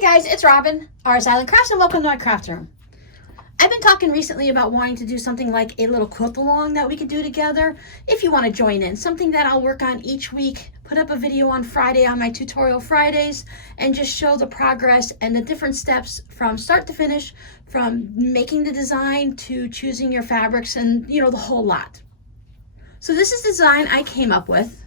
Hey guys, it's Robin, RS Island Crafts, and welcome to my craft room. I've been talking recently about wanting to do something like a little quilt-along that we could do together. If you want to join in, something that I'll work on each week, put up a video on Friday on my tutorial Fridays, and just show the progress and the different steps from start to finish, from making the design to choosing your fabrics and, the whole lot. So this is the design I came up with.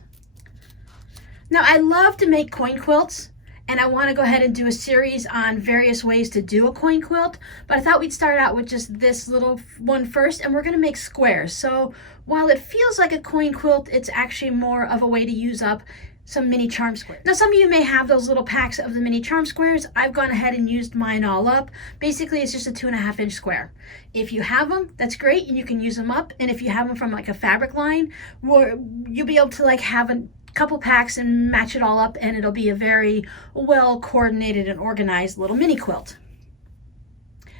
Now, I love to make coin quilts, and I want to go ahead and do a series on various ways to do a coin quilt, but I thought we'd start out with just this little one first, and we're going to make squares. So while it feels like a coin quilt, it's actually more of a way to use up some mini charm squares. Now, some of you may have those little packs of the mini charm squares. I've gone ahead and used mine all up. Basically, it's just a 2.5 inch square. If you have them, that's great, and you can use them up. And if you have them from like a fabric line, you'll be able to have a couple packs and match it all up, and it'll be a very well coordinated and organized little mini quilt,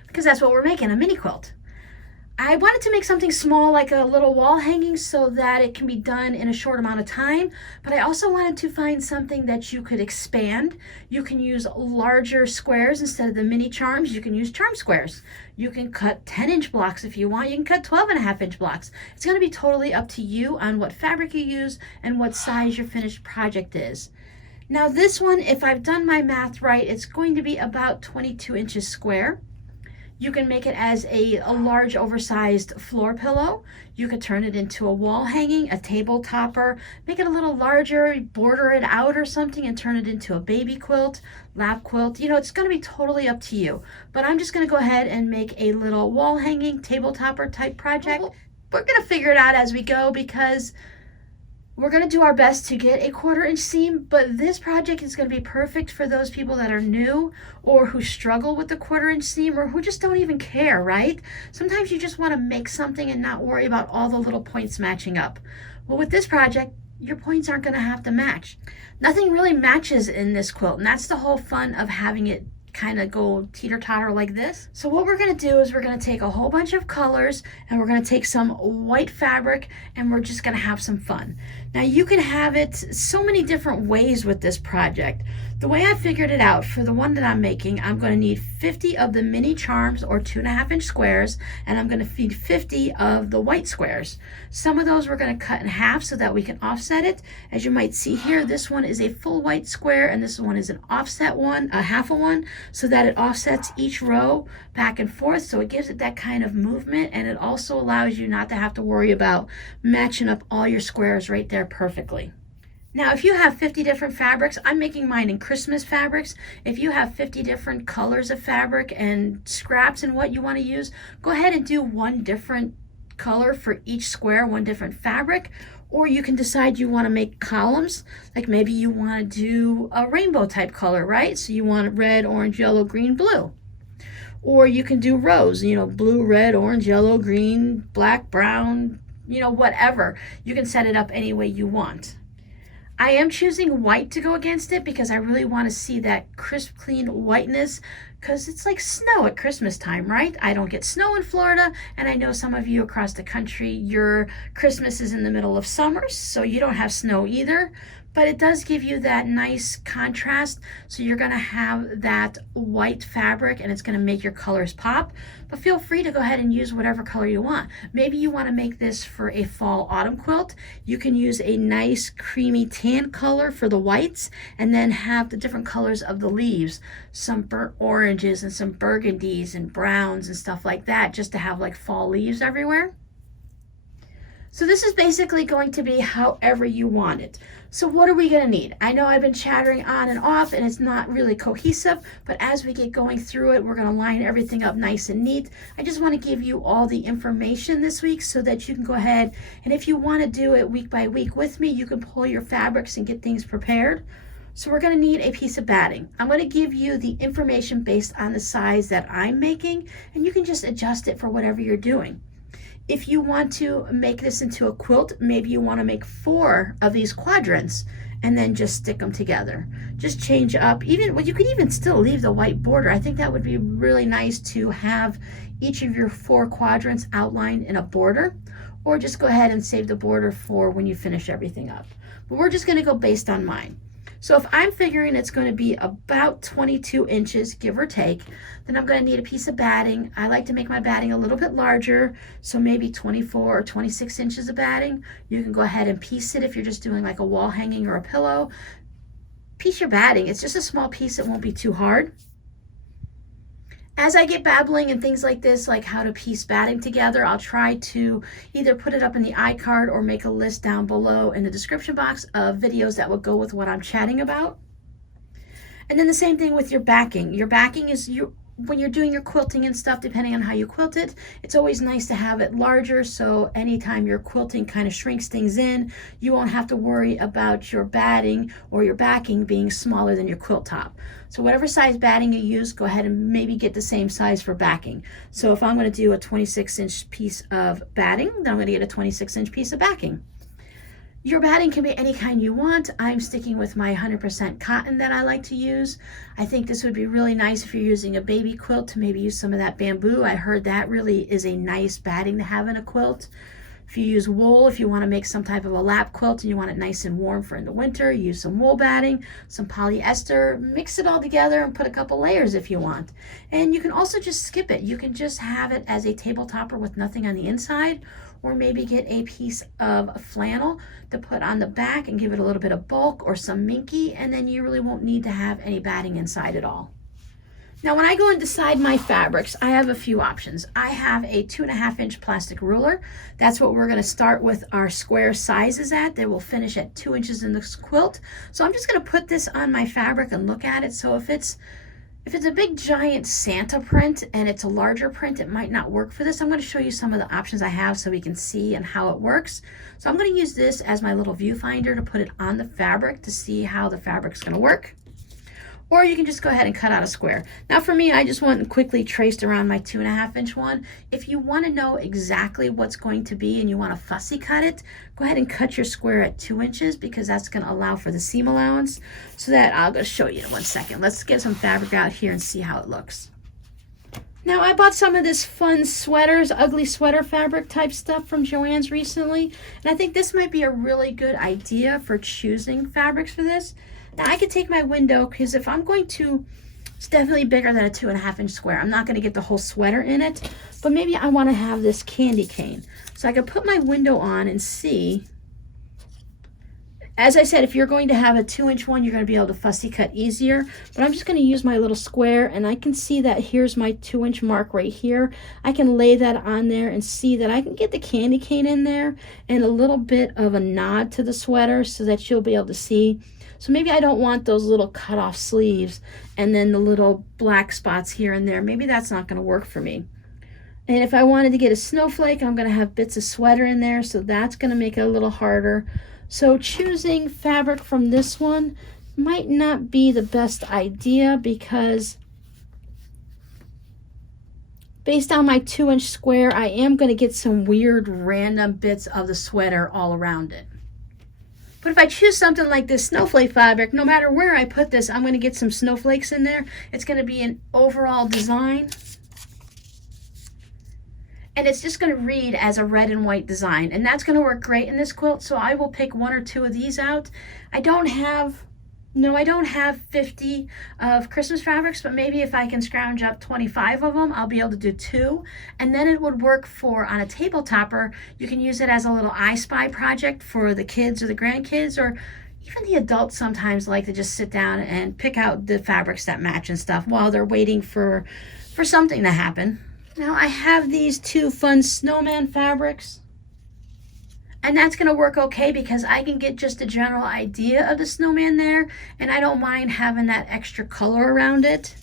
because that's what we're making, a mini quilt. I wanted to make something small, like a little wall hanging, so that it can be done in a short amount of time, but I also wanted to find something that you could expand. You can use larger squares instead of the mini charms. You can use charm squares. You can cut 10-inch blocks if you want. You can cut 12.5-inch blocks. It's going to be totally up to you on what fabric you use and what size your finished project is. Now this one, if I've done my math right, it's going to be about 22 inches square. You can make it as a large oversized floor pillow. You could turn it into a wall hanging, a table topper, make it a little larger, border it out or something and turn it into a baby quilt, lap quilt. It's going to be totally up to you. But I'm just going to go ahead and make a little wall hanging, table topper type project. We're going to figure it out as we go, because we're going to do our best to get a 1/4 inch seam, but this project is going to be perfect for those people that are new or who struggle with the 1/4 inch seam, or who just don't even care, right? Sometimes you just want to make something and not worry about all the little points matching up. Well, with this project, your points aren't going to have to match. Nothing really matches in this quilt, and that's the whole fun of having it kind of go teeter-totter like this. So what we're going to do is we're going to take a whole bunch of colors, and we're going to take some white fabric, and we're just going to have some fun. Now, you can have it so many different ways with this project. The way I figured it out for the one that I'm making, I'm going to need 50 of the mini charms, or 2.5 inch squares, and I'm going to feed 50 of the white squares. Some of those we're going to cut in half so that we can offset it. As you might see here, this one is a full white square, and this one is an offset one, a half a one, so that it offsets each row back and forth, so it gives it that kind of movement, and it also allows you not to have to worry about matching up all your squares right there perfectly. Now, if you have 50 different fabrics, I'm making mine in Christmas fabrics. If you have 50 different colors of fabric and scraps and what you want to use, go ahead and do one different color for each square, one different fabric. Or you can decide you want to make columns, like maybe you want to do a rainbow type color, right? So you want red, orange, yellow, green, blue. Or you can do rows, blue, red, orange, yellow, green, black, brown, whatever. You can set it up any way you want. I am choosing white to go against it because I really want to see that crisp, clean whiteness, because it's like snow at Christmas time, right? I don't get snow in Florida, and I know some of you across the country, your Christmas is in the middle of summer, so you don't have snow either. But it does give you that nice contrast, so you're going to have that white fabric, and it's going to make your colors pop. But feel free to go ahead and use whatever color you want. Maybe you want to make this for a fall autumn quilt. You can use a nice creamy tan color for the whites, and then have the different colors of the leaves, some burnt oranges and some burgundies and browns and stuff like that, just to have like fall leaves everywhere. So this is basically going to be however you want it. So what are we going to need? I know I've been chattering on and off, and it's not really cohesive, but as we get going through it, we're going to line everything up nice and neat. I just want to give you all the information this week so that you can go ahead, and if you want to do it week by week with me, you can pull your fabrics and get things prepared. So we're going to need a piece of batting. I'm going to give you the information based on the size that I'm making, and you can just adjust it for whatever you're doing. If you want to make this into a quilt, maybe you want to make 4 of these quadrants and then just stick them together. Just change up, well, you could even still leave the white border. I think that would be really nice to have each of your 4 quadrants outlined in a border, or just go ahead and save the border for when you finish everything up. But we're just going to go based on mine. So if I'm figuring it's going to be about 22 inches, give or take, then I'm going to need a piece of batting. I like to make my batting a little bit larger, so maybe 24 or 26 inches of batting. You can go ahead and piece it if you're just doing like a wall hanging or a pillow. Piece your batting. It's just a small piece. It won't be too hard. As I get babbling and things like this, like how to piece batting together, I'll try to either put it up in the iCard or make a list down below in the description box of videos that will go with what I'm chatting about. And then the same thing with your backing. Your backing is when you're doing your quilting and stuff, depending on how you quilt it, it's always nice to have it larger, so anytime your quilting kind of shrinks things in, you won't have to worry about your batting or your backing being smaller than your quilt top. So whatever size batting you use, go ahead and maybe get the same size for backing. So if I'm going to do a 26-inch piece of batting, then I'm going to get a 26-inch piece of backing. Your batting can be any kind you want. I'm sticking with my 100% cotton that I like to use. I think this would be really nice if you're using a baby quilt to maybe use some of that bamboo. I heard that really is a nice batting to have in a quilt. If you use wool, if you want to make some type of a lap quilt and you want it nice and warm for in the winter, use some wool batting, some polyester, mix it all together and put a couple layers if you want. And you can also just skip it. You can just have it as a table topper with nothing on the inside, or maybe get a piece of flannel to put on the back and give it a little bit of bulk, or some minky, and then you really won't need to have any batting inside at all. Now when I go and decide my fabrics, I have a few options. I have a 2.5-inch plastic ruler. That's what we're going to start with our square sizes at. They will finish at 2 inches in this quilt. So I'm just going to put this on my fabric and look at it. So if it's a big giant Santa print and it's a larger print, it might not work for this. I'm going to show you some of the options I have so we can see and how it works. So I'm going to use this as my little viewfinder to put it on the fabric to see how the fabric's going to work. Or you can just go ahead and cut out a square. Now for me, I just went and quickly traced around my 2.5-inch one. If you want to know exactly what's going to be and you want to fussy cut it, go ahead and cut your square at 2 inches, because that's going to allow for the seam allowance. So that I'll just show you in 1 second. Let's get some fabric out here and see how it looks. Now I bought some of this fun sweaters, ugly sweater fabric type stuff from Joann's recently. And I think this might be a really good idea for choosing fabrics for this. Now I could take my window, because if I'm going to, it's definitely bigger than a 2.5-inch square. I'm not going to get the whole sweater in it, but maybe I want to have this candy cane. So I could put my window on and see. As I said, if you're going to have a 2-inch one, you're going to be able to fussy cut easier. But I'm just going to use my little square, and I can see that here's my 2-inch mark right here. I can lay that on there and see that I can get the candy cane in there and a little bit of a nod to the sweater so that you'll be able to see. So maybe I don't want those little cut off sleeves and then the little black spots here and there. Maybe that's not going to work for me. And if I wanted to get a snowflake, I'm going to have bits of sweater in there, so that's going to make it a little harder. So choosing fabric from this one might not be the best idea, because based on my 2-inch square, I am going to get some weird random bits of the sweater all around it. But if I choose something like this snowflake fabric, no matter where I put this, I'm going to get some snowflakes in there. It's going to be an overall design. And it's just going to read as a red and white design. And that's going to work great in this quilt. So I will pick 1 or 2 of these out. I don't have 50 of Christmas fabrics, but maybe if I can scrounge up 25 of them, I'll be able to do 2. And then it would work for on a table topper. You can use it as a little I Spy project for the kids or the grandkids, or even the adults sometimes like to just sit down and pick out the fabrics that match and stuff while they're waiting for something to happen. Now I have these 2 fun snowman fabrics. And that's going to work okay, because I can get just a general idea of the snowman there, and I don't mind having that extra color around it.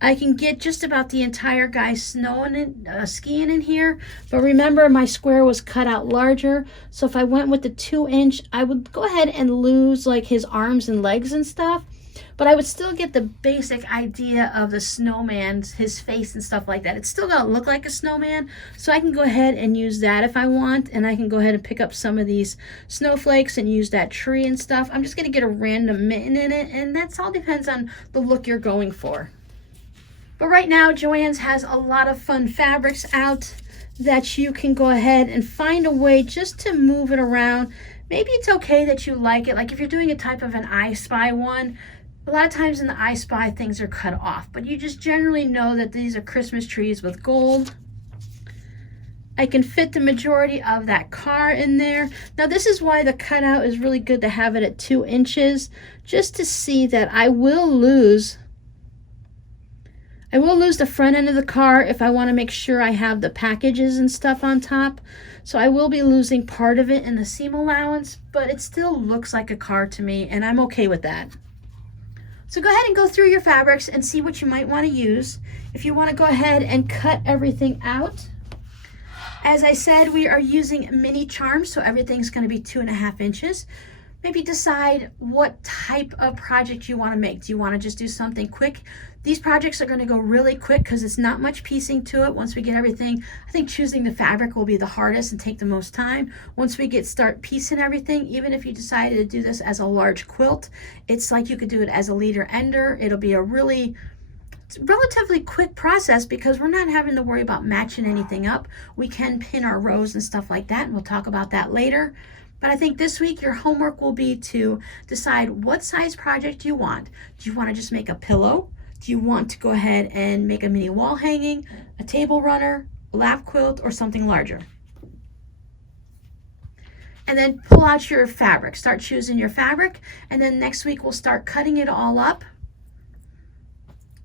I can get just about the entire guy skiing in here, but remember my square was cut out larger, so if I went with the 2-inch, I would go ahead and lose like his arms and legs and stuff. But I would still get the basic idea of the snowman, his face and stuff like that. It's still going to look like a snowman, so I can go ahead and use that if I want, and I can go ahead and pick up some of these snowflakes and use that tree and stuff. I'm just going to get a random mitten in it, and that's all depends on the look you're going for. But right now, Joann's has a lot of fun fabrics out that you can go ahead and find a way just to move it around. Maybe it's okay that you like it. Like if you're doing a type of an I Spy one, a lot of times in the I Spy things are cut off, but you just generally know that these are Christmas trees with gold. I can fit the majority of that car in there. Now this is why the cutout is really good to have it at 2 inches, just to see that I will lose the front end of the car if I want to make sure I have the packages and stuff on top. So I will be losing part of it in the seam allowance, but it still looks like a car to me, and I'm okay with that. So go ahead and go through your fabrics and see what you might want to use. If you want to go ahead and cut everything out, as I said, we are using mini charms, so everything's going to be 2.5 inches. Maybe decide what type of project you want to make. Do you want to just do something quick? These projects are going to go really quick because it's not much piecing to it. Once we get everything, I think choosing the fabric will be the hardest and take the most time. Once we start piecing everything, even if you decided to do this as a large quilt, it's like you could do it as a leader ender. It'll be a relatively quick process because we're not having to worry about matching anything up. We can pin our rows and stuff like that, and we'll talk about that later. But I think this week your homework will be to decide what size project you want. Do you want to just make a pillow? Do you want to go ahead and make a mini wall hanging, a table runner, a lap quilt, or something larger? And then pull out your fabric. Start choosing your fabric, and then next week we'll start cutting it all up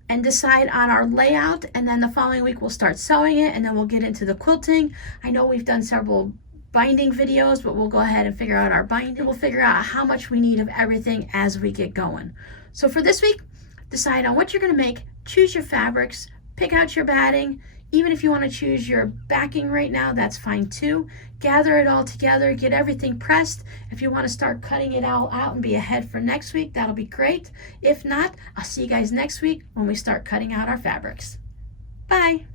and decide on our layout, and then the following week we'll start sewing it, and then we'll get into the quilting. I know we've done several binding videos, but we'll go ahead and figure out our binding. We'll figure out how much we need of everything as we get going. So for this week, decide on what you're going to make, choose your fabrics, pick out your batting. Even if you want to choose your backing right now, that's fine too. Gather it all together, get everything pressed. If you want to start cutting it all out and be ahead for next week, that'll be great. If not, I'll see you guys next week when we start cutting out our fabrics. Bye.